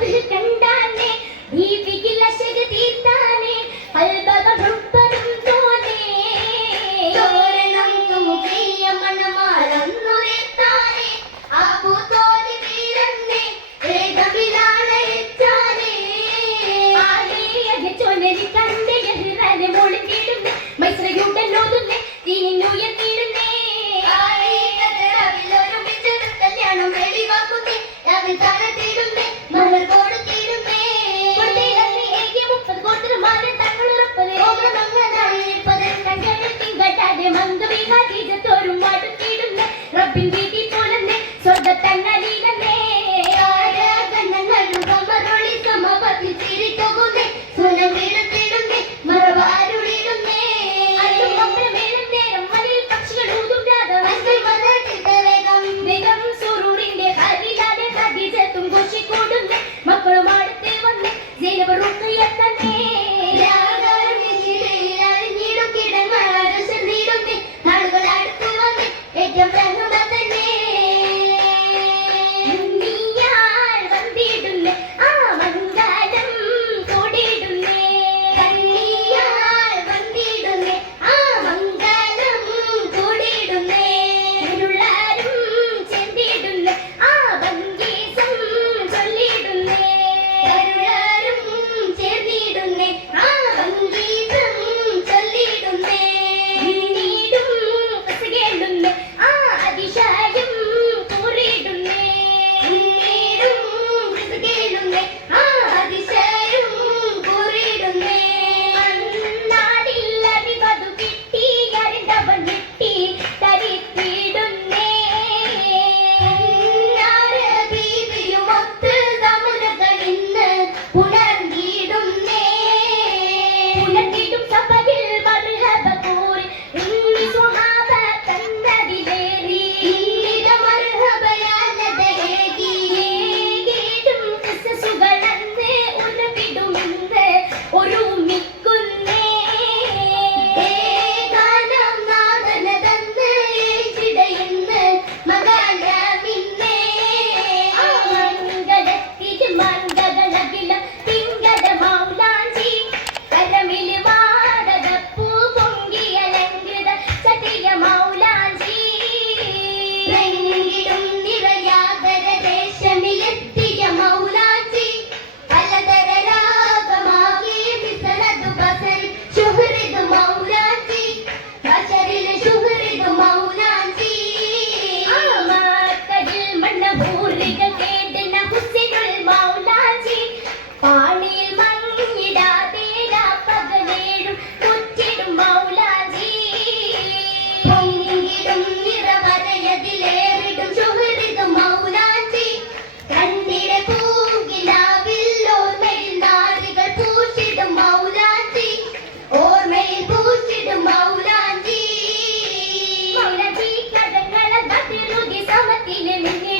opposite can ಬಿದ್ದಿದ್ದೀ tiene mi